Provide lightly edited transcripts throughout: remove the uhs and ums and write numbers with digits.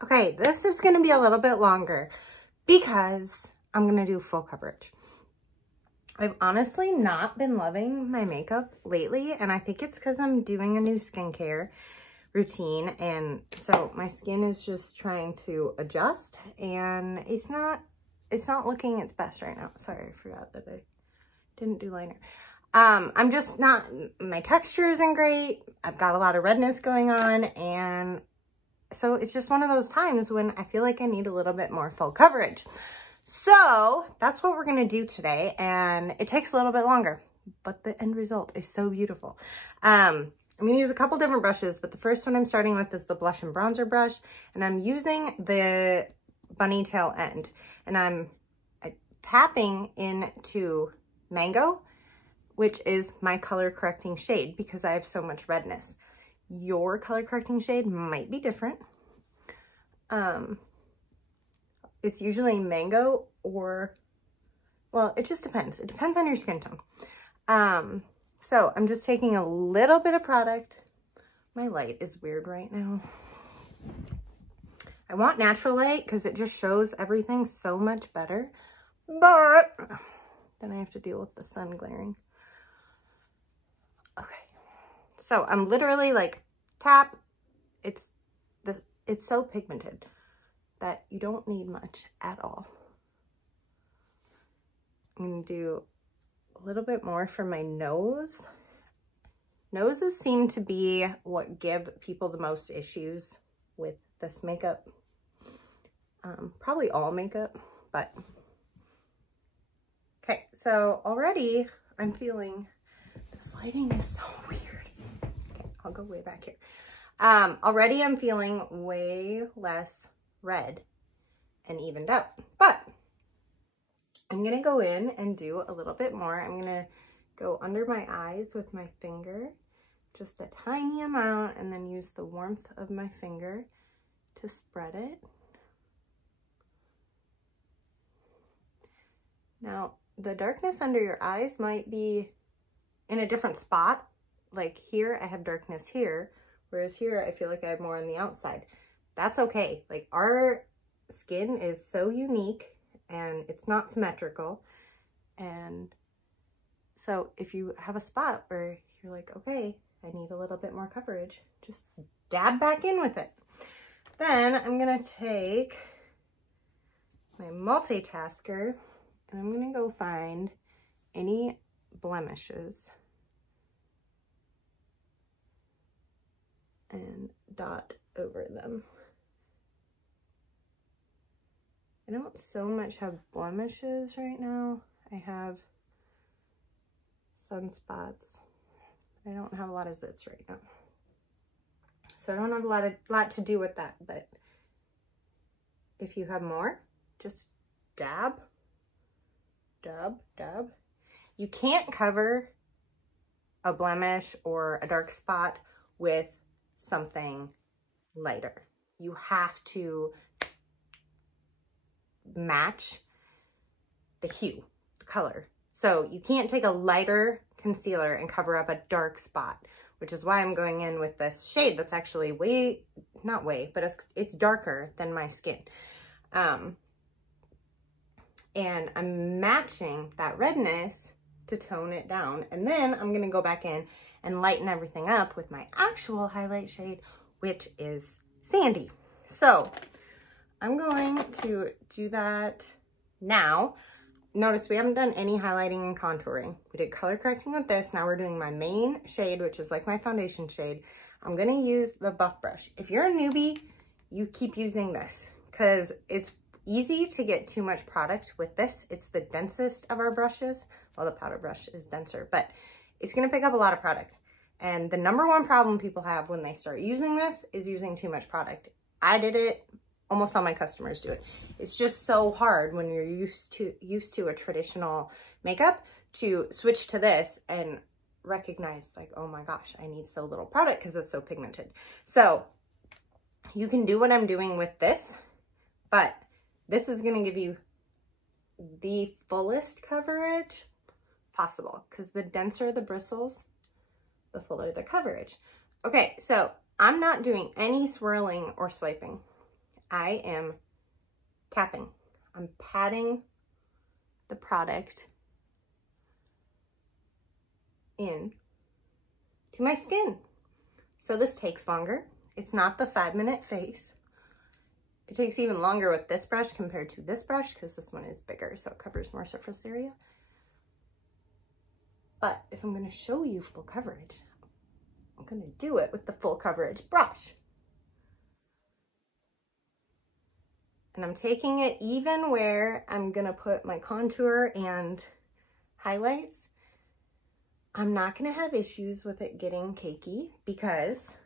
Okay, this is gonna be a little bit longer because I'm gonna do full coverage. I've honestly not been loving my makeup lately, and I think it's because I'm doing a new skincare routine, and so my skin is just trying to adjust, and it's not looking its best right now. Sorry, I forgot that I didn't do liner. I'm just not, my texture isn't great. I've got a lot of redness going on, and so it's just one of those times when I feel like I need a little bit more full coverage. So that's what we're gonna do today, and it takes a little bit longer, but the end result is so beautiful. I'm gonna use a couple different brushes, but the first one I'm starting with is the blush and bronzer brush, and I'm using the bunny tail end, and I'm tapping into Mango, which is my color correcting shade because I have so much redness. Your color correcting shade might be different. It's usually Mango or, well, it just depends. It depends on your skin tone. So I'm just taking a little bit of product. My light is weird right now. I want natural light because it just shows everything so much better, but then I have to deal with the sun glaring. Okay, so I'm literally like tap. It's so pigmented that you don't need much at all. I'm gonna do a little bit more for my nose. Noses seem to be what give people the most issues with this makeup. Probably all makeup, but. Okay, so already I'm feeling, this lighting is so weird. Okay, I'll go way back here. Already I'm feeling way less red and evened out, but I'm gonna go in and do a little bit more. I'm gonna go under my eyes with my finger, just a tiny amount, and then use the warmth of my finger to spread it. Now, the darkness under your eyes might be in a different spot. Like here, I have darkness here, whereas here, I feel like I have more on the outside. That's okay. Like our skin is so unique and it's not symmetrical. And so if you have a spot where you're like, okay, I need a little bit more coverage, just dab back in with it. Then I'm gonna take my multitasker and I'm gonna go find any blemishes and dot over them. I don't so much have blemishes right now. I have sunspots. I don't have a lot of zits right now. So I don't have a lot to do with that, but if you have more, just dab, dab, dab. You can't cover a blemish or a dark spot with something lighter. You have to match the hue, the color. So you can't take a lighter concealer and cover up a dark spot, which is why I'm going in with this shade that's actually not way, but it's darker than my skin. And I'm matching that redness to tone it down. And then I'm gonna go back in and lighten everything up with my actual highlight shade, which is Sandy. So I'm going to do that now. Notice we haven't done any highlighting and contouring. We did color correcting with this. Now we're doing my main shade, which is like my foundation shade. I'm gonna use the buff brush. If you're a newbie, you keep using this because it's easy to get too much product with this. It's the densest of our brushes. Well, the powder brush is denser, but it's gonna pick up a lot of product. And the number one problem people have when they start using this is using too much product. I did it. Almost all my customers do it. It's just so hard when you're used to a traditional makeup to switch to this and recognize like, oh my gosh, I need so little product because it's so pigmented. So you can do what I'm doing with this, but this is gonna give you the fullest coverage possible because the denser the bristles, the fuller the coverage. Okay, so I'm not doing any swirling or swiping. I am tapping. I'm patting the product in to my skin. So this takes longer. It's not the 5-minute face. It takes even longer with this brush compared to this brush because this one is bigger, so it covers more surface area. But if I'm gonna show you full coverage, I'm gonna do it with the full coverage brush. And I'm taking it even where I'm gonna put my contour and highlights. I'm not gonna have issues with it getting cakey because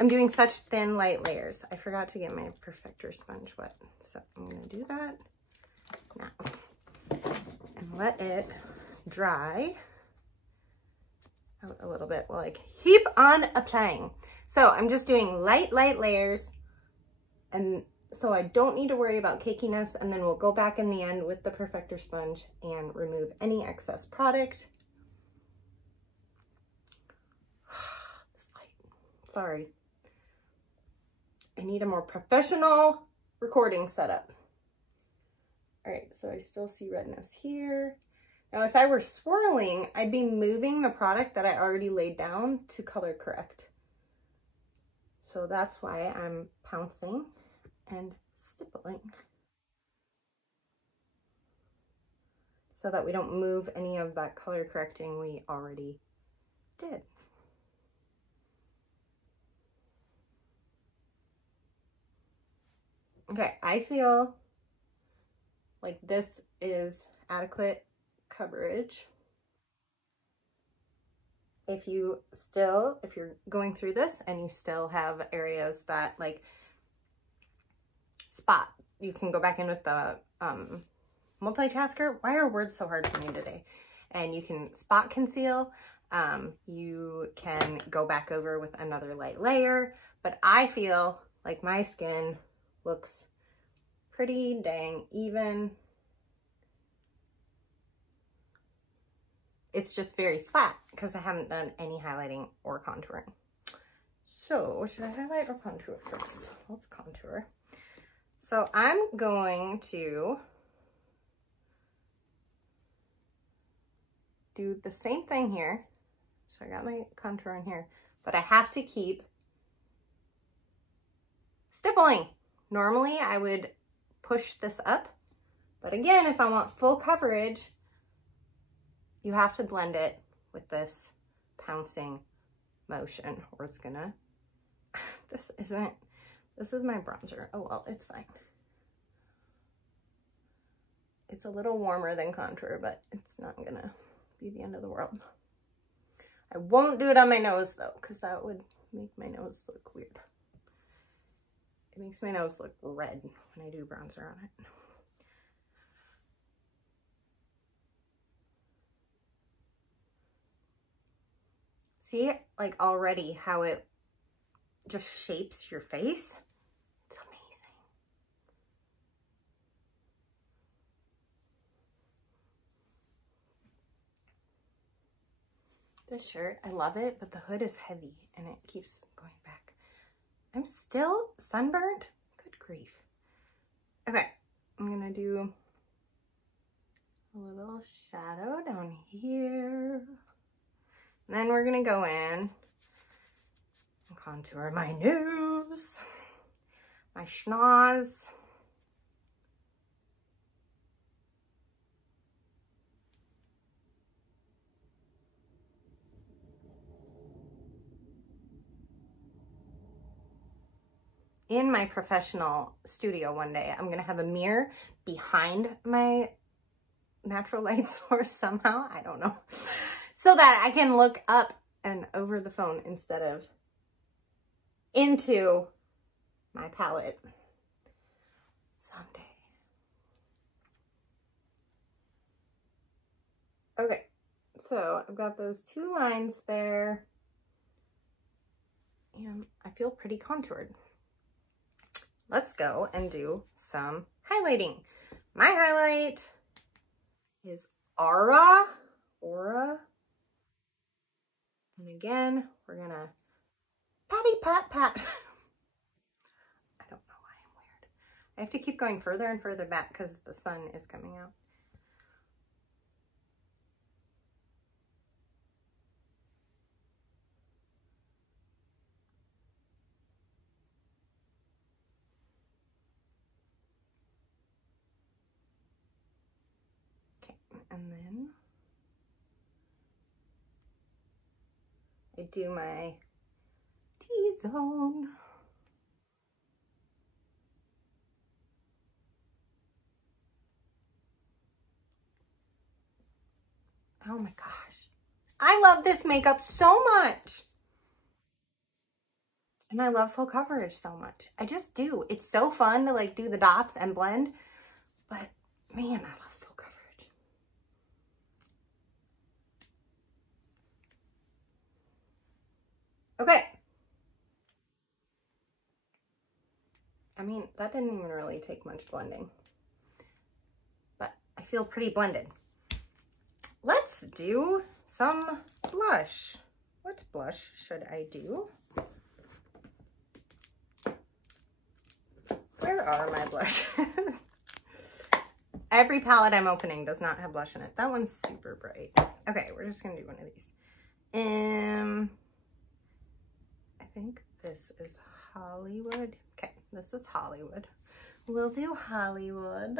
I'm doing such thin, light layers. I forgot to get my perfector sponge wet. So I'm gonna do that now and let it dry out a little bit while I keep on applying. So I'm just doing light layers, and so I don't need to worry about cakiness, and then we'll go back in the end with the perfector sponge and remove any excess product. This light, sorry. I need a more professional recording setup. All right, so I still see redness here. Now, if I were swirling, I'd be moving the product that I already laid down to color correct. So that's why I'm pouncing and stippling so that we don't move any of that color correcting we already did. Okay, I feel like this is adequate coverage. If you're going through this and you still have areas that like spot, you can go back in with the multitasker. Why are words so hard for me today? And you can spot conceal. You can go back over with another light layer, but I feel like my skin looks pretty dang even. It's just very flat because I haven't done any highlighting or contouring. So should I highlight or contour first? Let's contour. So I'm going to do the same thing here. So I got my contour in here, but I have to keep stippling. Normally I would push this up, but again, if I want full coverage, you have to blend it with this pouncing motion or it's gonna, this is my bronzer. Oh, well, it's fine. It's a little warmer than contour, but it's not gonna be the end of the world. I won't do it on my nose though, because that would make my nose look weird. It makes my nose look red when I do bronzer on it. See, like already how it just shapes your face? It's amazing. This shirt, I love it, but the hood is heavy and it keeps going back. I'm still sunburned? Good grief. Okay, I'm gonna do a little shadow down here. And then we're gonna go in and contour my nose, my schnoz. In my professional studio one day, I'm gonna have a mirror behind my natural light source somehow, I don't know, so that I can look up and over the phone instead of into my palette someday. Okay, so I've got those two lines there and I feel pretty contoured. Let's go and do some highlighting. My highlight is Aura. And again, we're gonna Patty pat pat. I don't know why I'm weird. I have to keep going further and further back because the sun is coming out. Okay, and then I do my T-zone. Oh my gosh. I love this makeup so much. And I love full coverage so much. I just do. It's so fun to like do the dots and blend. But man, I love full coverage. Okay. I mean, that didn't even really take much blending. But I feel pretty blended. Let's do some blush. What blush should I do? Where are my blushes? Every palette I'm opening does not have blush in it. That one's super bright. Okay, we're just gonna do one of these. I think this is Hollywood. Okay, this is Hollywood. We'll do Hollywood.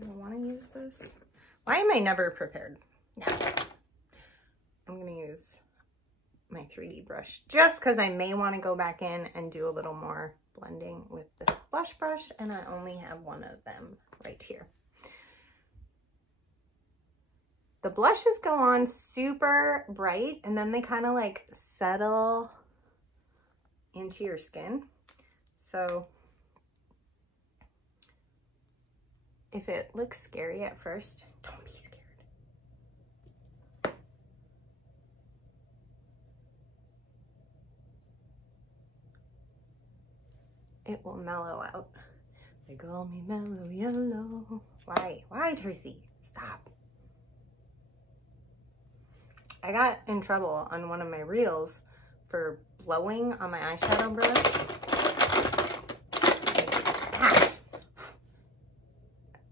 Do I want to use this? Why am I never prepared? Now, I'm gonna use my 3D brush just because I may want to go back in and do a little more blending with this blush brush, and I only have one of them right here. The blushes go on super bright and then they kind of like settle into your skin. So if it looks scary at first, don't be scared. It will mellow out. They call me mellow yellow. Why? Why, Tracy? Stop. I got in trouble on one of my reels for blowing on my eyeshadow brush.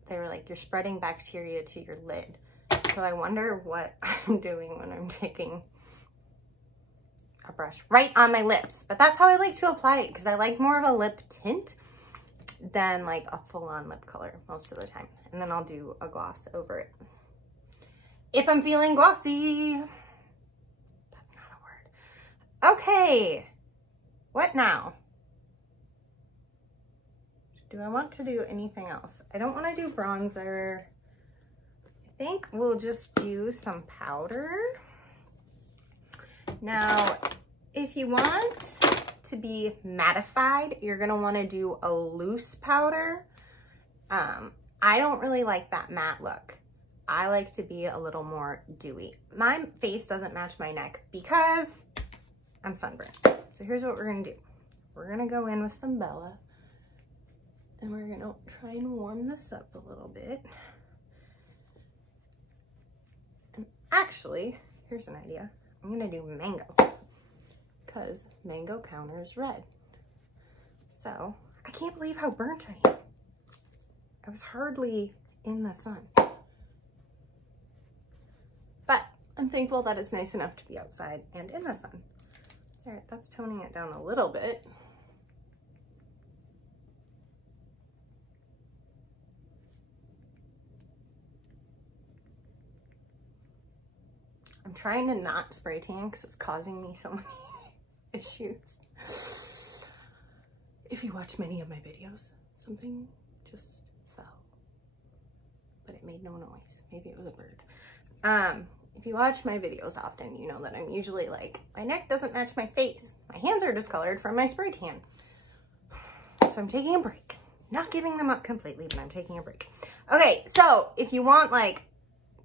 They were like, you're spreading bacteria to your lid. So I wonder what I'm doing when I'm taking a brush right on my lips. But that's how I like to apply it because I like more of a lip tint than like a full-on lip color most of the time. And then I'll do a gloss over it. If I'm feeling glossy. That's not a word. Okay. What now? Do I want to do anything else? I don't want to do bronzer. I think we'll just do some powder. Now, if you want to be mattified, you're going to want to do a loose powder. I don't really like that matte look. I like to be a little more dewy. My face doesn't match my neck because I'm sunburned. So here's what we're going to do. We're going to go in with some Bella. And we're going to try and warm this up a little bit. And actually, here's an idea. I'm going to do mango because mango counters red. So I can't believe how burnt I am. I was hardly in the sun. But I'm thankful that it's nice enough to be outside and in the sun. There, that's toning it down a little bit. I'm trying to not spray tan because it's causing me so many issues. If you watch many of my videos, something just fell, but it made no noise. Maybe it was a bird. If you watch my videos often, you know that I'm usually like, my neck doesn't match my face. My hands are discolored from my spray tan. So I'm taking a break. Not giving them up completely, but I'm taking a break. Okay, so if you want like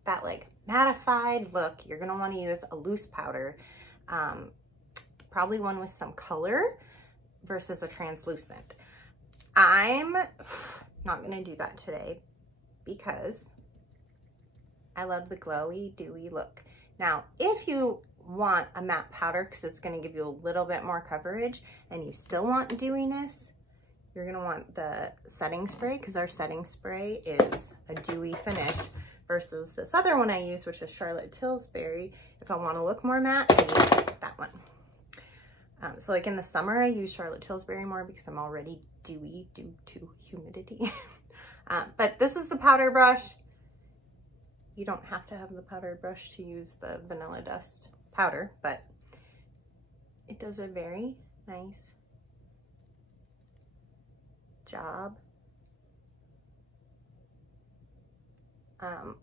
that like mattified look, you're gonna want to use a loose powder, probably one with some color versus a translucent. I'm not gonna do that today because I love the glowy, dewy look. Now, if you want a matte powder because it's going to give you a little bit more coverage and you still want dewiness, you're going to want the setting spray, because our setting spray is a dewy finish versus this other one I use, which is Charlotte Tilbury. If I want to look more matte, I use that one. So like in the summer, I use Charlotte Tilbury more because I'm already dewy due to humidity. But this is the powder brush. You don't have to have the powder brush to use the Vanilla Dust powder, but it does a very nice job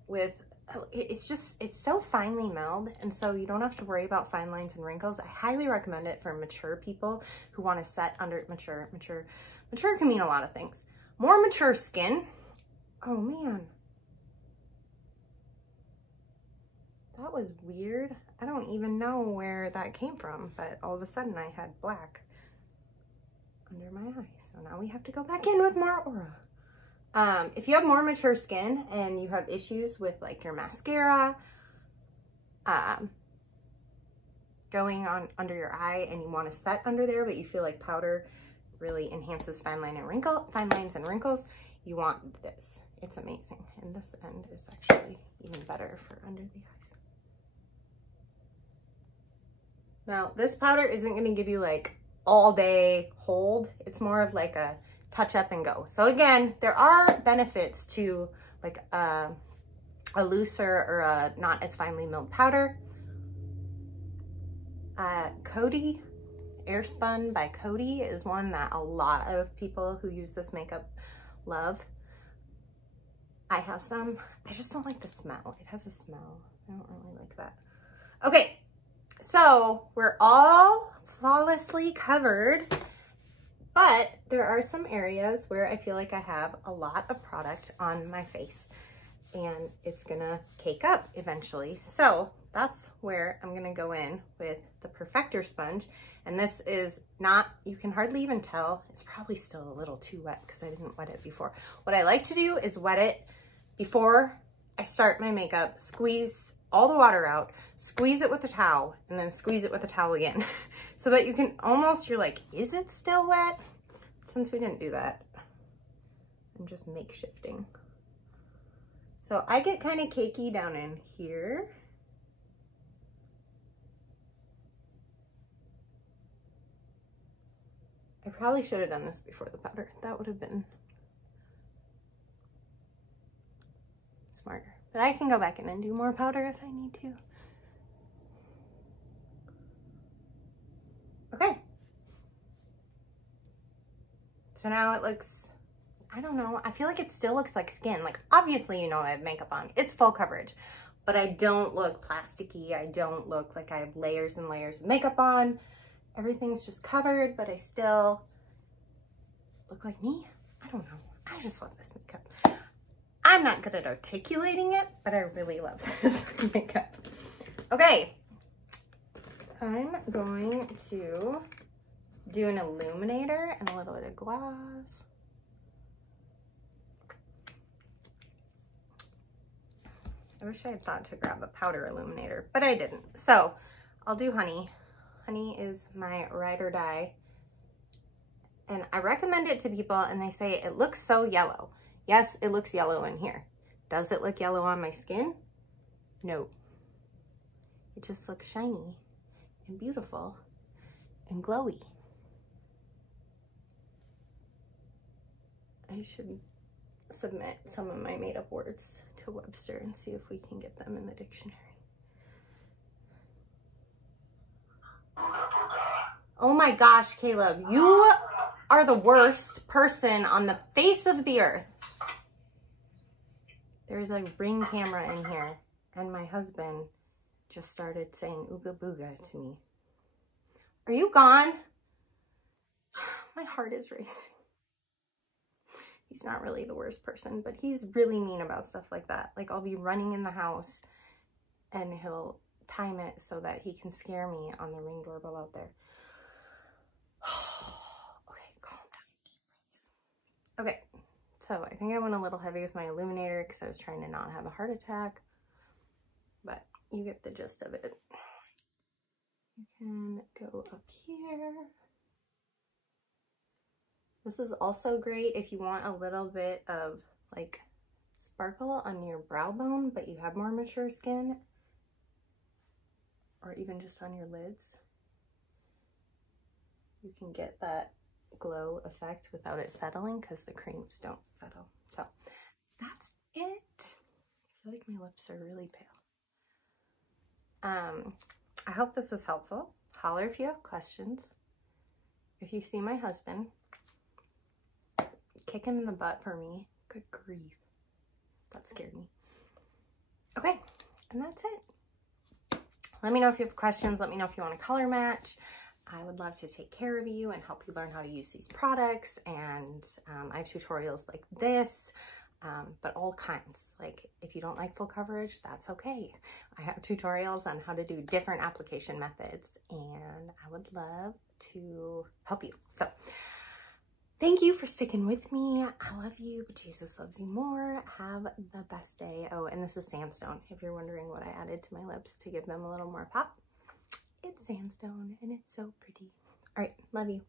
with, it's so finely milled, and so you don't have to worry about fine lines and wrinkles. I highly recommend it for mature people who want to set under mature can mean a lot of things. More mature skin. Oh man, that was weird. I don't even know where that came from, but all of a sudden I had black under my eye. So now we have to go back in with more Aura. If you have more mature skin and you have issues with like your mascara going on under your eye and you want to set under there, but you feel like powder really enhances fine lines and wrinkles, you want this. It's amazing. And this end is actually even better for under the eyes. Now, this powder isn't going to give you like all day hold. It's more of like a touch up and go. So again, there are benefits to like a looser or a not as finely milled powder. Coty, Airspun by Coty is one that a lot of people who use this makeup love. I have some. I just don't like the smell. It has a smell. I don't really like that. Okay, so we're all flawlessly covered, but there are some areas where I feel like I have a lot of product on my face and it's gonna cake up eventually. So that's where I'm gonna go in with the Perfector sponge. And this is not, you can hardly even tell, it's probably still a little too wet because I didn't wet it before. What I like to do is wet it before I start my makeup, squeeze all the water out, squeeze it with a towel, and then squeeze it with a towel again. So that you can almost, you're like, is it still wet? Since we didn't do that, I'm just makeshifting. So I get kind of cakey down in here. I probably should have done this before the powder. That would have been smarter. But I can go back in and do more powder if I need to. Okay. So now it looks, I don't know, I feel like it still looks like skin. Like obviously, you know, I have makeup on. It's full coverage, but I don't look plasticky. I don't look like I have layers and layers of makeup on. Everything's just covered, but I still look like me. I don't know. I just love this makeup. I'm not good at articulating it, but I really love this makeup. Okay, I'm going to do an illuminator and a little bit of gloss. I wish I had thought to grab a powder illuminator, but I didn't. So I'll do Honey. Honey is my ride or die. And I recommend it to people and they say it looks so yellow. Yes, it looks yellow in here. Does it look yellow on my skin? No. It just looks shiny and beautiful and glowy. I should submit some of my made up words to Webster and see if we can get them in the dictionary. Oh my gosh, Caleb, you are the worst person on the face of the earth. There's a Ring camera in here, and my husband just started saying ooga booga to me. Are you gone? My heart is racing. He's not really the worst person, but he's really mean about stuff like that. Like I'll be running in the house and he'll time it so that he can scare me on the Ring doorbell out there. Okay, calm down. Okay, so I think I went a little heavy with my illuminator because I was trying to not have a heart attack, but you get the gist of it. You can go up here. This is also great if you want a little bit of like sparkle on your brow bone, but you have more mature skin, or even just on your lids. You can get that glow effect without it settling because the creams don't settle. So that's it. I feel like my lips are really pale. I hope this was helpful. Holler if you have questions. If you see my husband, kick him in the butt for me. Good grief. That scared me. Okay, and that's it. Let me know if you have questions. Let me know if you want a color match. I would love to take care of you and help you learn how to use these products. And I have tutorials like this, but all kinds. Like if you don't like full coverage, that's okay. I have tutorials on how to do different application methods, and I would love to help you. So thank you for sticking with me. I love you, but Jesus loves you more. Have the best day. Oh, and this is sandstone. If you're wondering what I added to my lips to give them a little more pop, it's sandstone and it's so pretty. All right, love you.